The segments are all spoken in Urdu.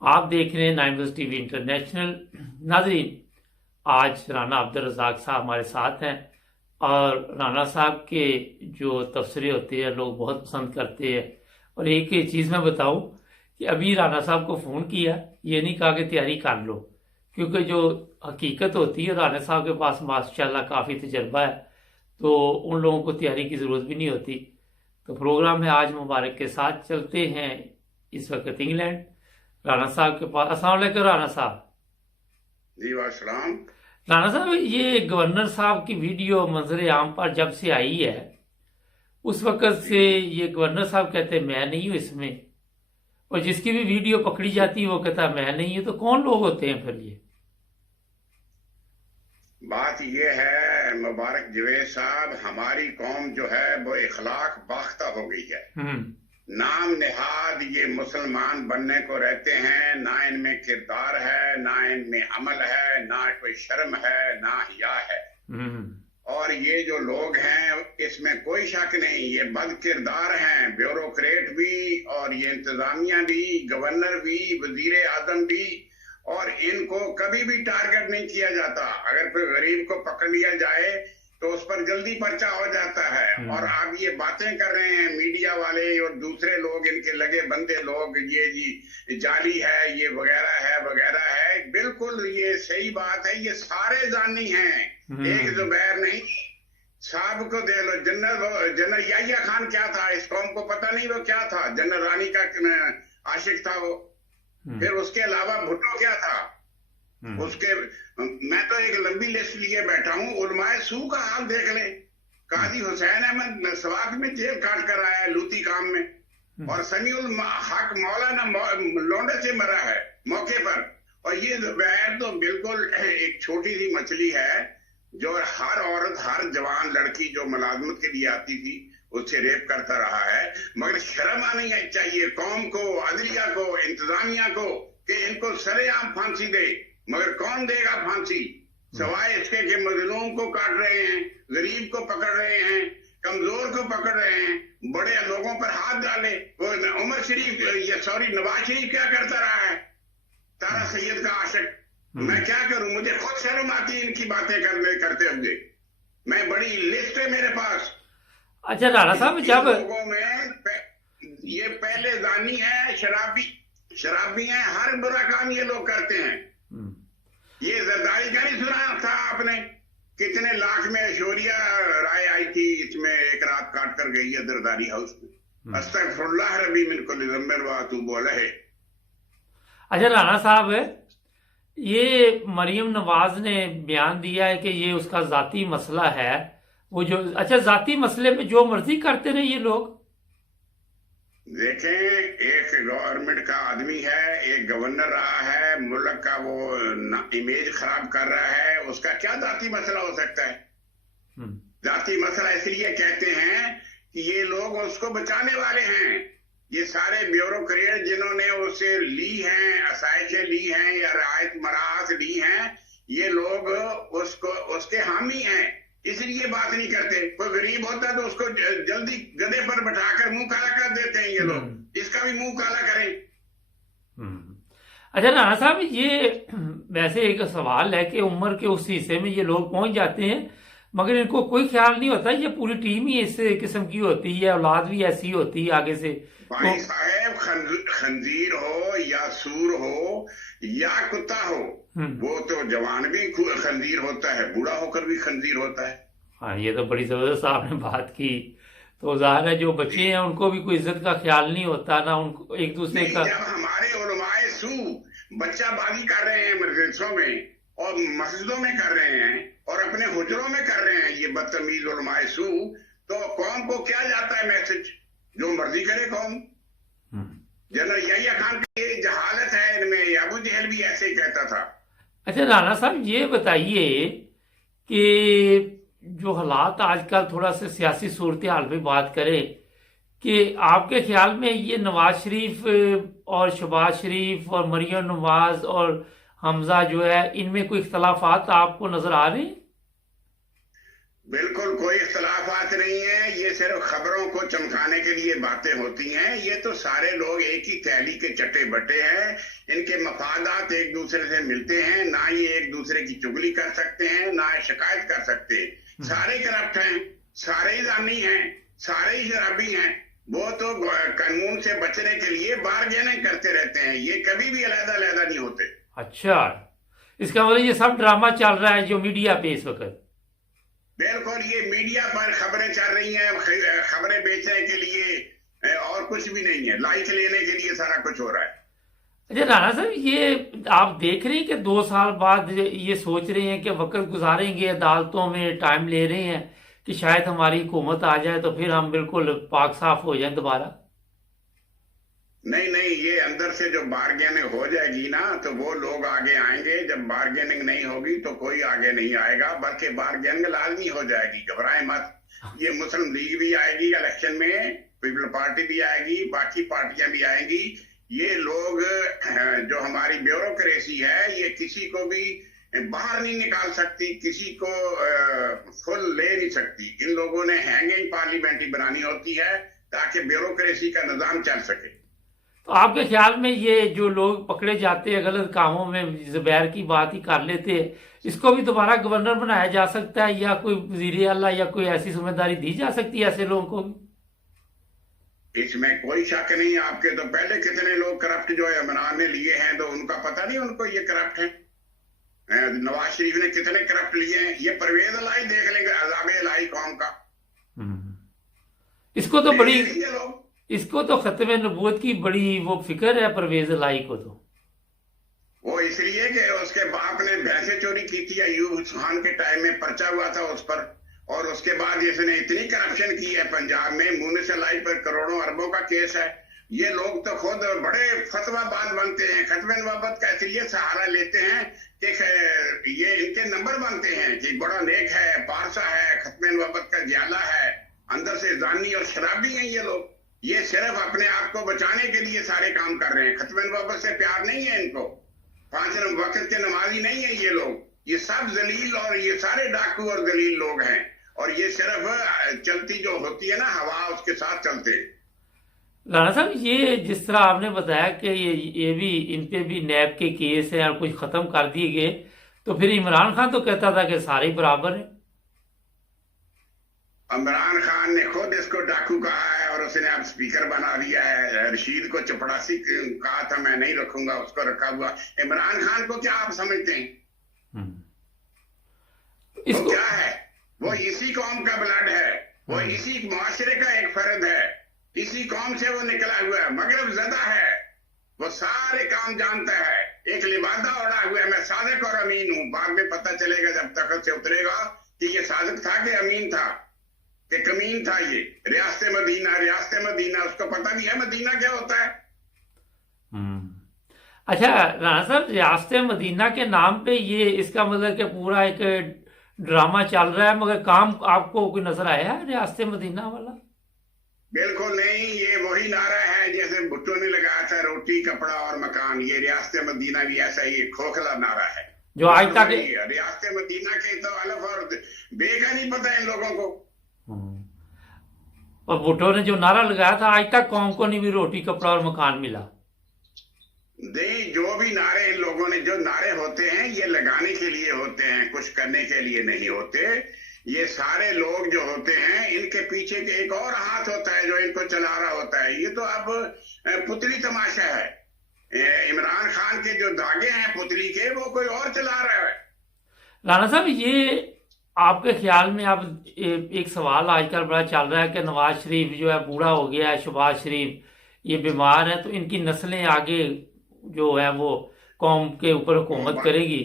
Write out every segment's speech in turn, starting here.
آپ دیکھ رہے ہیں 9 ٹی وی انٹرنیشنل۔ ناظرین، آج رانا عبدالرزاق صاحب ہمارے ساتھ ہیں، اور رانا صاحب کے جو تبصرے ہوتے ہیں لوگ بہت پسند کرتے ہیں۔ اور ایک چیز میں بتاؤں کہ ابھی رانا صاحب کو فون کیا، یہ نہیں کہا کہ تیاری کر لو، کیونکہ جو حقیقت ہوتی ہے رانا صاحب کے پاس ماشاءاللہ کافی تجربہ ہے، تو ان لوگوں کو تیاری کی ضرورت بھی نہیں ہوتی۔ تو پروگرام ہے آج مبارک کے ساتھ چلتے ہیں اس وقت انگلینڈ، رانا صاحب کے پاس۔ السلام علیکم رانا صاحب۔ جی والسلام۔ رانا صاحب، یہ گورنر صاحب کی ویڈیو منظر عام پر جب سے آئی ہے، اس وقت سے یہ گورنر صاحب کہتے ہیں میں نہیں ہوں اس میں، اور جس کی بھی ویڈیو پکڑی جاتی ہے وہ کہتا ہے میں نہیں ہوں، تو کون لوگ ہوتے ہیں پھر یہ؟ بات یہ ہے مبارک جوید صاحب، ہماری قوم جو ہے وہ اخلاق باختہ ہو گئی ہے۔ نام نہاد یہ مسلمان بننے کو رہتے ہیں، نہ ان میں کردار ہے، نہ ان میں عمل ہے، نہ کوئی شرم ہے، نہ حیا ہے۔ اور یہ جو لوگ ہیں اس میں کوئی شک نہیں، یہ بد کردار ہیں، بیوروکریٹ بھی، اور یہ انتظامیہ بھی، گورنر بھی، وزیر اعظم بھی، اور ان کو کبھی بھی ٹارگٹ نہیں کیا جاتا۔ اگر کوئی غریب کو پکڑ لیا جائے تو اس پر جلدی پرچہ ہو جاتا ہے۔ اور آپ یہ باتیں کر رہے ہیں میڈیا والے اور دوسرے لوگ، ان کے لگے بندے لوگ، یہ جی جعلی ہے، یہ وغیرہ ہے وغیرہ ہے، بالکل یہ صحیح بات ہے، یہ سارے جانی ہیں، ایک زبیر نہیں۔ صاحب کو دے لو، جنرل یحییٰ خان کیا تھا اس قوم کو پتہ نہیں، وہ کیا تھا؟ جنرل رانی کا عاشق تھا وہ۔ پھر اس کے علاوہ بھٹو کیا تھا؟ اس کے میں تو ایک لمبی لسٹ لیے بیٹھا ہوں۔ علماء سو کا حال دیکھ لیں، قاضی حسین احمد سوات میں جیل کاٹ کر آیا ہے لوتی کام میں، اور سمیع الحق مولانا لونڈے سے مرا ہے موقع پر۔ اور یہ زبیر تو بالکل ایک چھوٹی سی مچھلی ہے، جو ہر عورت، ہر جوان لڑکی جو ملازمت کے لیے آتی تھی اس سے ریپ کرتا رہا ہے۔ مگر شرم آنی چاہیے قوم کو، عدلیہ کو، انتظامیہ کو، کہ ان کو سرے عام پھانسی دے۔ مگر کون دے گا پھانسی سوائے اس کے کہ مظلوم کو کاٹ رہے ہیں، غریب کو پکڑ رہے ہیں، کمزور کو پکڑ رہے ہیں، بڑے لوگوں پر ہاتھ ڈالے۔ عمر شریف، نواز شریف کیا کرتا رہا ہے؟ تارا سید کا عاشق۔ میں کیا کروں، مجھے خود شرم آتی ان کی باتیں کرتے ہوئے۔ میں بڑی لسٹ ہے میرے پاس۔ اچھا رانا صاحب، جب لوگوں میں یہ پہلے زانی ہے، شرابی ہیں، ہر برا کام یہ لوگ کرتے ہیں۔ یہ زرداری کا نہیں سنا تھا آپ نے؟ کتنے لاکھ میں ایشوریا رائے آئی تھی، اس میں ایک رات کاٹ کر گئی ہے زرداری ہاؤس میں۔ استغفر اللہ ربی من کل ذنب واتوب الیہ۔ اچھا رانا صاحب، یہ مریم نواز نے بیان دیا ہے کہ یہ اس کا ذاتی مسئلہ ہے، وہ جو اچھا ذاتی مسئلے میں جو مرضی کرتے رہے یہ لوگ۔ دیکھیں، ایک گورنمنٹ کا آدمی ہے، ایک گورنر رہا ہے، ملک کا وہ امیج خراب کر رہا ہے، اس کا کیا ذاتی مسئلہ ہو سکتا ہے؟ ذاتی مسئلہ اس لیے کہتے ہیں کہ یہ لوگ اس کو بچانے والے ہیں۔ یہ سارے بیوروکریٹ جنہوں نے اس سے لی ہیں، آسائشیں لی ہیں یا رعایت مراعات لی ہیں، یہ لوگ اس کے حامی ہیں، اس لیے بات نہیں کرتے۔ کوئی غریب ہوتا ہے تو اس کو جلدی گدے پر بٹھا کر منہ کالا کر دیتے ہیں یہ لوگ، اس کا بھی منہ کالا کریں۔ اچھا رانا صاحب، یہ ویسے ایک سوال ہے کہ عمر کے اس حصے میں یہ لوگ پہنچ جاتے ہیں، مگر ان کو کوئی خیال نہیں ہوتا یہ پوری ٹیم ہی اس قسم کی ہوتی ہے، اولاد بھی ایسی ہوتی ہے آگے سے۔ بھائی صاحب، خنزیر ہو یا سور ہو یا کتا ہو، وہ تو جوان بھی خنزیر ہوتا ہے، بوڑھا ہو کر بھی خنزیر ہوتا ہے۔ ہاں، یہ تو بڑی زبردست آپ نے بات کی۔ تو ظاہر ہے جو بچے ہیں ان کو بھی کوئی عزت کا خیال نہیں ہوتا، نہ ان کو ایک دوسرے کا۔ جب ہمارے علماء سو بچہ بازی کر رہے ہیں مدرسوں میں اور مسجدوں میں کر رہے ہیں اور اپنے حجروں میں کر رہے ہیں یہ بدتمیز علماء سو، تو قوم کو کیا جاتا ہے میسج؟ جو مرضی کرے قوم۔ جنرل یحییٰ خان کی جہالت ہے ان میں، ابو جہل بھی ایسے ہی کہتا تھا۔ اچھا رانا صاحب، یہ بتائیے کہ جو حالات آج کل، تھوڑا سا سیاسی صورتحال پہ بات کریں، کہ آپ کے خیال میں یہ نواز شریف اور شہباز شریف اور مریم نواز اور حمزہ جو ہے، ان میں کوئی اختلافات آپ کو نظر آ رہے ہیں؟ بالکل کوئی اختلافات نہیں ہیں، یہ صرف خبروں کو چمکانے کے لیے باتیں ہوتی ہیں. یہ تو سارے لوگ ایک ہی تھیلی کے چٹے بٹے ہیں. ان کے مفادات ایک دوسرے سے ملتے ہیں. نہ یہ ایک دوسرے کی چگلی کر سکتے ہیں، نہ شکایت کر سکتے. سارے کرپٹ ہیں، سارے زانی ہیں، سارے شرابی ہیں. وہ تو قانون سے بچنے کے لیے بارگیننگ کرتے رہتے ہیں. یہ کبھی بھی علیحدہ علیحدہ نہیں ہوتے. اچھا، اس کا مطلب یہ سب ڈرامہ چل رہا ہے جو میڈیا پہ اس وقت. بالکل، یہ میڈیا پر خبریں چل رہی ہیں، خبریں بیچنے کے لیے، اور کچھ بھی نہیں ہے. لائک لینے کے لیے سارا کچھ ہو رہا ہے. اچھا رانا صاحب، یہ آپ دیکھ رہے ہیں کہ 2 سال بعد یہ سوچ رہے ہیں کہ وقت گزاریں گے عدالتوں میں، ٹائم لے رہے ہیں کہ شاید ہماری حکومت آ جائے تو پھر ہم بالکل پاک صاف ہو جائیں دوبارہ. نہیں، یہ اندر سے جو بارگیننگ ہو جائے گی نا تو وہ لوگ آگے آئیں گے. جب بارگیننگ نہیں ہوگی تو کوئی آگے نہیں آئے گا، بلکہ بارگیننگ لازمی ہو جائے گی. گھبرائیں مت. یہ مسلم لیگ بھی آئے گی الیکشن میں، پیپل پارٹی بھی آئے گی، باقی پارٹیاں بھی آئیں گی. یہ لوگ جو ہماری بیوروکریسی ہے یہ کسی کو بھی باہر نہیں نکال سکتی، کسی کو فل لے نہیں سکتی. ان لوگوں نے ہینگنگ پارلیمنٹ ہی بنانی ہوتی ہے تاکہ بیوروکریسی کا نظام چل سکے. تو آپ کے خیال میں یہ جو لوگ پکڑے جاتے ہیں غلط کاموں میں، زبیر کی بات ہی کر لیتے ہیں، اس کو بھی دوبارہ گورنر بنایا جا سکتا ہے یا کوئی وزیر اعلیٰ یا کوئی ایسی ذمہ داری دی جا سکتی ہے ایسے لوگوں کو بھی؟ اس میں کوئی شک نہیں. آپ کے تو پہلے کتنے لوگ کرپٹ جو ہے عمران نے لیے ہیں تو ان کا پتہ نہیں ان کو یہ کرپٹ ہیں. نواز شریف نے کتنے کرپٹ لیے ہیں. یہ پرویز الہی دیکھ لیں گے، عذاب الہی قوم کا. اس کو تو ختم نبوت کی بڑی وہ فکر ہے پرویز الہی کو. تو وہ اس لیے کہ اس کے باپ نے بھینسیں چوری کی تھی، ایوب خان کے ٹائم میں پرچہ ہوا تھا اس پر، اور اس کے بعد اس نے اتنی کرپشن کی ہے پنجاب میں، میونسپل پر کروڑوں اربوں کا کیس ہے. یہ لوگ تو خود بڑے فتویٰ باز بنتے ہیں، ختم نبوت کا اس لیے سہارا لیتے ہیں کہ یہ ان کے نمبر بنتے ہیں کہ بڑا نیک ہے، پارسا ہے، ختم نبوت کا جیالہ ہے، اندر سے زانی اور شرابی ہیں یہ لوگ. یہ صرف اپنے آپ کو بچانے کے لیے سارے کام کر رہے ہیں. ختم نبوت سے پیار نہیں ہے ان کو. 5 وقت کے نمازی نہیں ہیں یہ لوگ. یہ سب ذلیل اور یہ سارے ڈاکو اور ذلیل لوگ ہیں، اور یہ صرف چلتی جو ہوتی ہے نا ہوا، اس کے ساتھ چلتے. رانا صاحب، یہ جس طرح آپ نے بتایا کہ یہ بھی ان پہ بھی نیب کے کیس ہیں اور کچھ ختم کر دیے گئے، تو پھر عمران خان تو کہتا تھا کہ سارے برابر ہیں. عمران خان نے خود اس کو ڈاکو کہا ہے اور اس نے اب سپیکر بنا دیا ہے. رشید کو چپڑاسی کہا تھا میں نہیں رکھوں گا، اس کو رکھا ہوا. عمران خان کو کیا آپ سمجھتے ہیں؟ وہ کیا ہے؟ وہ اسی قوم کا بلڈ ہے، وہ اسی معاشرے کا ایک فرد ہے، اسی قوم سے وہ نکلا ہوا ہے. مغرب زدہ ہے، وہ سارے کام جانتا ہے. ایک لبادہ اڑا ہوا ہے، میں صادق اور امین ہوں. بعد میں پتہ چلے گا جب تخت سے اترے گا کہ یہ صادق تھا کہ امین تھا کہ کمین تھا. یہ ریاست مدینہ اس کو پتہ بھی ہے مدینہ کیا ہوتا ہے. اچھا رانا صاحب، ریاست مدینہ کے نام پہ یہ اس کا مطلب کہ پورا ایک ڈرامہ چل رہا ہے، مگر کام آپ کو کوئی نظر آیا ہے ریاست مدینہ والا؟ بالکل نہیں. یہ وہی نعرہ ہے جیسے بھٹو نے لگایا تھا، روٹی کپڑا اور مکان. یہ ریاست مدینہ بھی ایسا ہی کھوکھلا نعرہ ہے جو آج تک ریاست مدینہ کے تو الف اور بے کا نہیں پتہ ان لوگوں کو. اور بھٹو نے جو نعرہ لگایا تھا آج تک قوم کو نہیں بھی روٹی کپڑا اور مکان ملا. نہیں، جو بھی نعرے ان لوگوں نے، جو نعرے ہوتے ہیں یہ لگانے کے لیے ہوتے ہیں، کچھ کرنے کے لیے نہیں ہوتے. یہ سارے لوگ جو ہوتے ہیں ان کے پیچھے ایک اور ہاتھ ہوتا ہے جو ان کو چلا رہا ہوتا ہے. یہ تو اب پتلی تماشا ہے. عمران خان کے جو دھاگے ہیں پتلی کے، وہ کوئی اور چلا رہا ہے. رانا صاحب، یہ آپ کے خیال میں اب ایک سوال آج کل بڑا چل رہا ہے کہ نواز شریف جو ہے بوڑھا ہو گیا ہے، شہباز شریف یہ بیمار ہے، تو ان کی نسلیں آگے جو ہے وہ قوم کے اوپر حکومت کرے گی،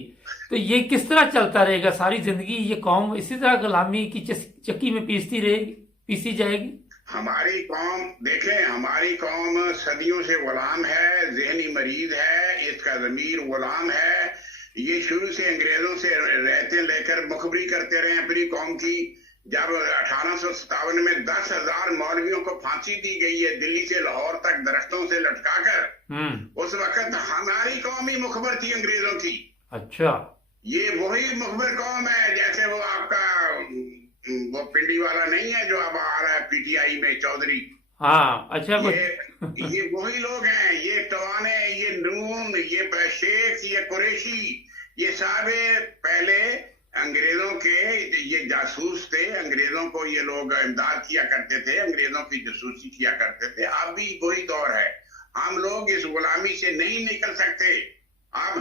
تو یہ کس طرح چلتا رہے گا ساری زندگی؟ یہ قوم اسی طرح غلامی کی چکی میں پیسی جائے گی؟ ہماری قوم دیکھیں، ہماری قوم صدیوں سے غلام ہے، ذہنی مریض ہے، اس کا ضمیر غلام ہے. یہ شروع سے انگریزوں سے رہتے لے کر مخبری کرتے رہے ہیں اپنی قوم کی. جب 1857 میں 10,000 مولویوں کو پھانسی دی گئی ہے دلی سے لاہور تک درختوں سے لٹکا کر، اس وقت ہماری قوم ہی مخبر تھی انگریزوں کی. اچھا، یہ وہی مخبر قوم ہے جیسے وہ آپ کا وہ پنڈی والا نہیں ہے جو اب آ رہا ہے پی ٹی آئی میں، چودھری. ہاں اچھا. یہ وہی لوگ ہیں، یہ ٹوانے، یہ نون، یہ شیخ، یہ قریشی، یہ سب پہلے انگریزوں کے یہ جاسوس تھے. انگریزوں کو یہ لوگ امداد کیا کرتے تھے، انگریزوں کی جاسوسی کیا کرتے تھے. اب بھی وہی دور ہے. ہم لوگ اس غلامی سے نہیں نکل سکتے. آپ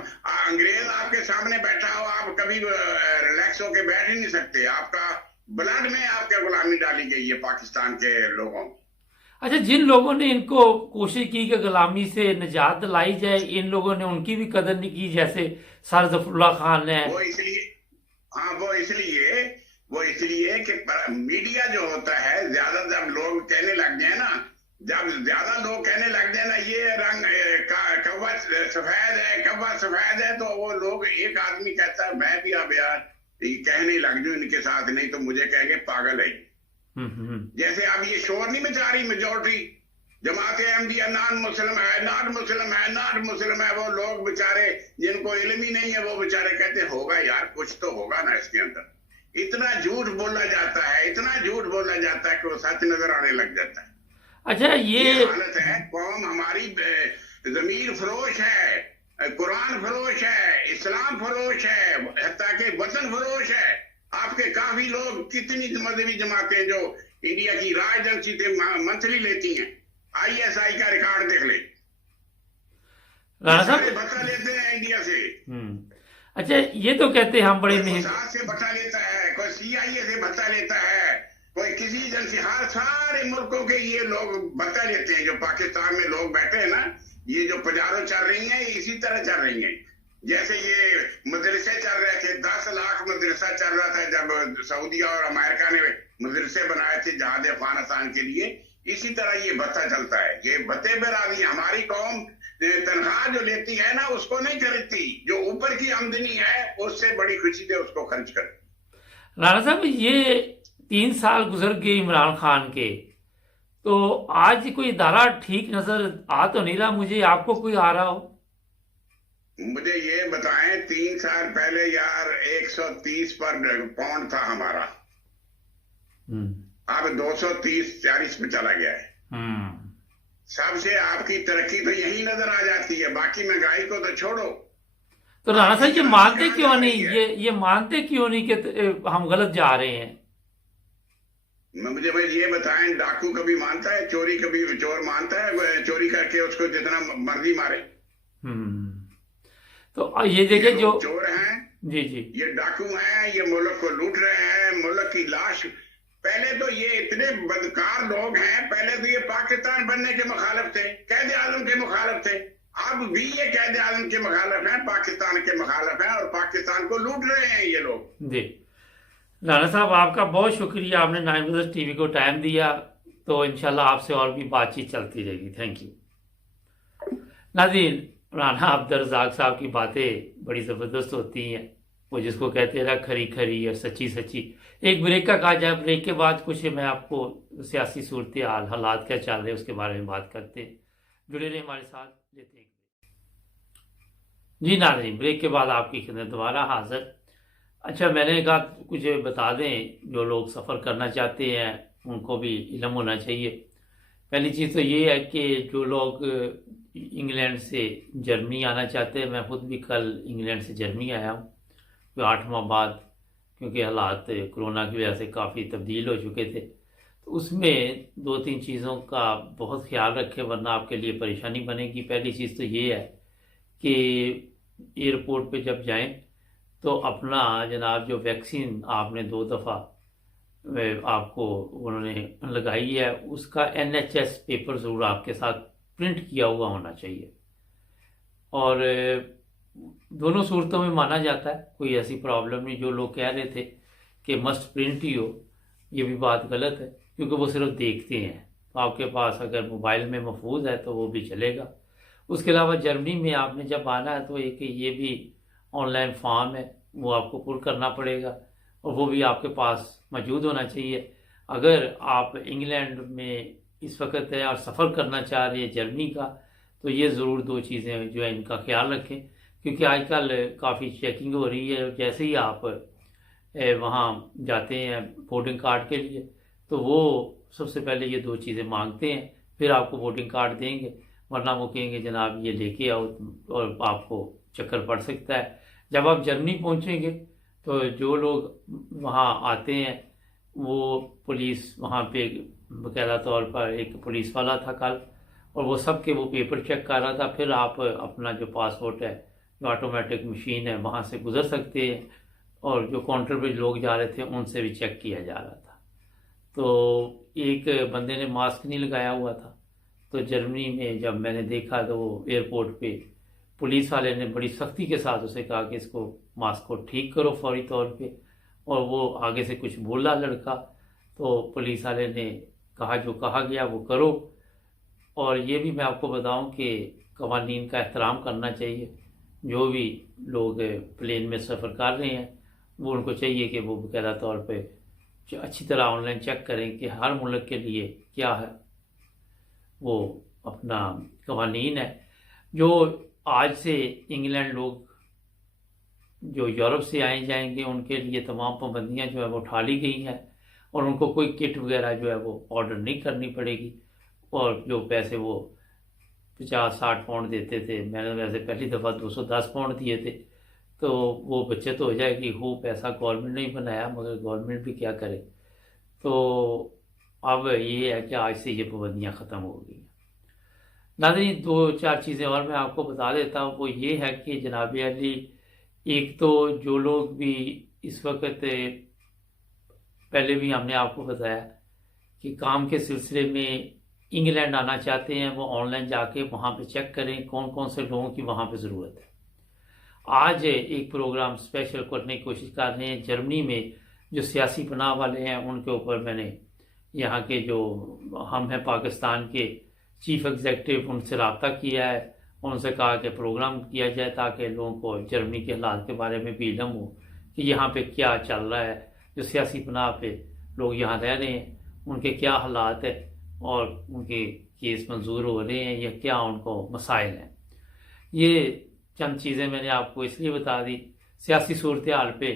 انگریز آپ کے سامنے بیٹھا ہو، آپ کبھی ریلیکس ہو کے بیٹھ ہی نہیں سکتے. آپ کا بلڈ میں آپ کے غلامی ڈالی گئی ہے پاکستان کے لوگوں. اچھا، جن لوگوں نے ان کو کوشش کی کہ غلامی سے نجات دلائی جائے، ان لوگوں نے ان کی بھی قدر نہیں کی، جیسے سر ظفر اللہ خان نے. وہ اس لیے کہ میڈیا جو ہوتا ہے، زیادہ جب لوگ کہنے لگ جائیں نا، یہ رنگ کوا سفید ہے، تو وہ لوگ، ایک آدمی کہتا ہے میں بھی اب یار کہنے لگ جوں ان کے ساتھ، نہیں تو مجھے کہیں گے پاگل ہے. جیسے اب یہ شور نہیں مچا رہی میجورٹی جماعت احمدیہ نان مسلم ہے، وہ لوگ بےچارے جن کو علم ہی نہیں ہے، وہ بےچارے کہتے ہوگا یار کچھ تو ہوگا نا اس کے اندر. اتنا جھوٹ بولا جاتا ہے کہ وہ سچ نظر آنے لگ جاتا ہے. اچھا، یہ حالت ہے. قوم ہماری ضمیر فروش ہے، قرآن فروش ہے، اسلام فروش ہے، حتیٰ کہ وطن فروش ہے. آپ کے کافی لوگ، کتنی مذہبی جماعتیں جو انڈیا کی راج ایجنسی سے منتھلی لیتی ہیں، ISI کا ریکارڈ دیکھ لیں، سارے بتا لیتے ہیں انڈیا سے. اچھا، یہ تو کہتے ہیں ہم بڑے موساد سے بتا لیتا ہے، کوئی CIA سے بتا لیتا ہے، کوئی کسی ایجنسی، سارے ملکوں کے یہ لوگ بتا لیتے ہیں. جو پاکستان میں لوگ بیٹھے ہیں نا، یہ جو پجاروں چل رہی ہیں، اسی طرح چل رہی ہیں. جیسے یہ مدرسے چل رہے تھے، 10 لاکھ مدرسہ چل رہا تھا جب سعودیہ اور امریکہ نے مدرسے بنائے تھے جہاد افغانستان کے لیے، اسی طرح یہ بتا چلتا ہے. یہ بتے پہ راضی. ہماری قوم تنخواہ جو لیتی ہے نا، اس کو نہیں خریدتی. جو اوپر کی آمدنی ہے اس سے بڑی خوشی سے اس کو خرچ کرتی. رانا صاحب، یہ 3 سال گزر گئے عمران خان کے، تو آج کوئی ادارہ ٹھیک نظر آ تو نہیں رہا مجھے. آپ کو کوئی آ رہا ہو؟ مجھے یہ بتائیں، 3 سال پہلے یار 130 پر پاؤنڈ تھا ہمارا، اب 230-40 پہ چلا گیا ہے. سب سے آپ کی ترقی تو یہی نظر آ جاتی ہے، باقی مہنگائی کو تو چھوڑو. تو رانا صاحب، یہ مانتے کیوں نہیں، یہ مانتے کیوں نہیں کہ ہم غلط جا رہے ہیں؟ مجھے یہ بتائیں، ڈاکو کبھی مانتا ہے؟ چور مانتا ہے چوری کر کے اس کو جتنا مرضی مارے؟ تو یہ دیکھیں جو چور ہیں، جی یہ ڈاکو ہیں، یہ ملک کو لوٹ رہے ہیں، ملک کی لاش. پہلے تو یہ اتنے بدکار لوگ ہیں، پہلے تو یہ پاکستان بننے کے مخالف تھے، قائد اعظم کے مخالف تھے. اب بھی یہ قائد اعظم کے مخالف ہیں، پاکستان کے مخالف ہیں، اور پاکستان کو لوٹ رہے ہیں یہ لوگ. جی رانا صاحب، آپ کا بہت شکریہ، آپ نے 9 بزنس ٹی وی کو ٹائم دیا. تو انشاءاللہ آپ سے اور بھی بات چیت چلتی رہے گی. Thank you. ناظرین، رانا عبدالرزاق صاحب کی باتیں بڑی زبردست ہوتی ہیں. وہ جس کو کہتے ہیں نا، کھری کھری اور سچی سچی. ایک بریک کا کہا جائے، بریک کے بعد کچھ میں آپ کو سیاسی صورتحال، حالات کیا چل رہے ہیں اس کے بارے میں بات کرتے ہیں. جڑے رہے ہمارے ساتھ. لیتے ہیں جی ناظرین، بریک کے بعد آپ کی خدمت دوبارہ حاضر. اچھا، میں نے کہا کچھ بتا دیں، جو لوگ سفر کرنا چاہتے ہیں ان کو بھی علم ہونا چاہیے. پہلی چیز تو یہ ہے کہ جو لوگ انگلینڈ سے جرمنی آنا چاہتے ہیں، میں خود بھی کل انگلینڈ سے جرمنی آیا ہوں، 8 ماہ بعد، کیونکہ حالات کرونا کی وجہ سے کافی تبدیل ہو چکے تھے. تو اس میں 2-3 چیزوں کا بہت خیال رکھیں، ورنہ آپ کے لیے پریشانی بنے گی. پہلی چیز تو یہ ہے کہ ایئرپورٹ پہ جب جائیں تو اپنا جناب جو ویکسین آپ نے 2 دفعہ آپ کو انہوں نے لگائی ہے، اس کا NHS پیپر ضرور آپ کے ساتھ پرنٹ کیا ہوا ہونا چاہیے. اور دونوں صورتوں میں مانا جاتا ہے، کوئی ایسی پرابلم نہیں. جو لوگ کہہ رہے تھے کہ مسٹ پرنٹ ہی ہو، یہ بھی بات غلط ہے، کیونکہ وہ صرف دیکھتے ہیں. تو آپ کے پاس اگر موبائل میں محفوظ ہے تو وہ بھی چلے گا. اس کے علاوہ جرمنی میں آپ نے جب آنا ہے تو یہ بھی آن لائن فارم ہے، وہ آپ کو پر کرنا پڑے گا، اور وہ بھی آپ کے پاس موجود ہونا چاہیے. اگر آپ انگلینڈ میں اس وقت ہے اور سفر کرنا چاہ رہے ہیں جرمنی کا، تو یہ ضرور 2 چیزیں جو ہیں ان کا خیال رکھیں، کیونکہ آج کل کافی چیکنگ ہو رہی ہے. جیسے ہی آپ وہاں جاتے ہیں ووٹنگ کارڈ کے لیے، تو وہ سب سے پہلے یہ 2 چیزیں مانگتے ہیں، پھر آپ کو ووٹنگ کارڈ دیں گے، ورنہ وہ کہیں گے جناب یہ لے کے آؤ اور آپ کو چکر پڑ سکتا ہے۔ جب آپ جرمنی پہنچیں گے تو جو لوگ وہاں آتے ہیں وہ پولیس وہاں پہ باقاعدہ طور پر ایک پولیس والا تھا کل، اور وہ سب کے وہ پیپر چیک کر رہا تھا، پھر آپ اپنا جو پاسپورٹ ہے جو آٹومیٹک مشین ہے وہاں سے گزر سکتے ہیں، اور جو کاؤنٹر پہ لوگ جا رہے تھے ان سے بھی چیک کیا جا رہا تھا۔ تو ایک بندے نے ماسک نہیں لگایا ہوا تھا، تو جرمنی میں جب میں نے دیکھا تو وہ ایئرپورٹ پہ پولیس والے نے بڑی سختی کے ساتھ اسے کہا کہ اس کو ماسک کو ٹھیک کرو فوری طور پہ، اور وہ آگے سے کچھ بولا لڑکا، تو پولیس والے نے کہا جو کہا گیا وہ کرو۔ اور یہ بھی میں آپ کو بتاؤں کہ قوانین کا احترام کرنا چاہیے، جو بھی لوگ پلین میں سفر کر رہے ہیں وہ ان کو چاہیے کہ وہ باقاعدہ طور پہ اچھی طرح آن لائن چیک کریں کہ ہر ملک کے لیے کیا ہے وہ اپنا قوانین ہے۔ جو آج سے انگلینڈ لوگ جو یورپ سے آئے جائیں گے ان کے لیے تمام پابندیاں جو ہے وہ اٹھا لی گئی ہیں، اور ان کو کوئی کٹ وغیرہ جو ہے وہ آرڈر نہیں کرنی پڑے گی، اور جو پیسے وہ 50-60 پاؤنڈ دیتے تھے، میں نے ویسے پہلی دفعہ 210 پاؤنڈ دیے تھے، تو وہ بچت ہو جائے گی۔ پیسہ گورنمنٹ نے ہی بنایا، مگر گورنمنٹ بھی کیا کرے۔ تو اب یہ ہے کہ آج سے یہ پابندیاں ختم ہو گئی ہیں۔ ناظرین 2-4 چیزیں اور میں آپ کو بتا دیتا ہوں، وہ یہ ہے کہ جناب علی، ایک تو جو لوگ بھی اس وقت، پہلے بھی ہم نے آپ کو بتایا کہ کام کے سلسلے میں انگلینڈ آنا چاہتے ہیں، وہ آن لائن جا کے وہاں پہ چیک کریں کون کون سے لوگوں کی وہاں پہ ضرورت ہے۔ آج ایک پروگرام اسپیشل کرنے کی کوشش کر رہے ہیں، جرمنی میں جو سیاسی پناہ والے ہیں ان کے اوپر میں نے یہاں کے جو ہم ہیں پاکستان کے چیف ایگزیکٹو ان سے رابطہ کیا ہے، ان سے کہا کہ پروگرام کیا جائے تاکہ لوگوں کو جرمنی کے حالات کے بارے میں بھی علم ہو کہ یہاں پہ کیا چل رہا ہے، جو سیاسی پناہ پہ لوگ یہاں رہ رہے ہیں ان کے کیا حالات ہیں، اور ان کے کیس منظور ہو رہے ہیں یا کیا ان کو مسائل ہیں۔ یہ چند چیزیں میں نے آپ کو اس لیے بتا دی۔ سیاسی صورتحال پہ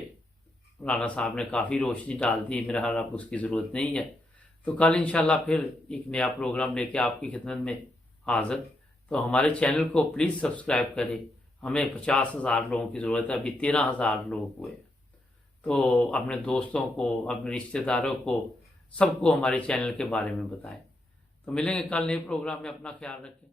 رانا صاحب نے کافی روشنی ڈال دی، میرا خیال آپ اس کی ضرورت نہیں ہے۔ تو کل انشاءاللہ پھر ایک نیا پروگرام لے کے آپ کی خدمت میں حاضر۔ تو ہمارے چینل کو پلیز سبسکرائب کریں، ہمیں 50,000 لوگوں کی ضرورت ہے، ابھی 13,000 لوگ ہوئے۔ تو اپنے دوستوں کو، اپنے رشتہ داروں کو، سب کو ہمارے چینل کے بارے میں بتائیں۔ تو ملیں گے کل نئے پروگرام میں، اپنا خیال رکھیں۔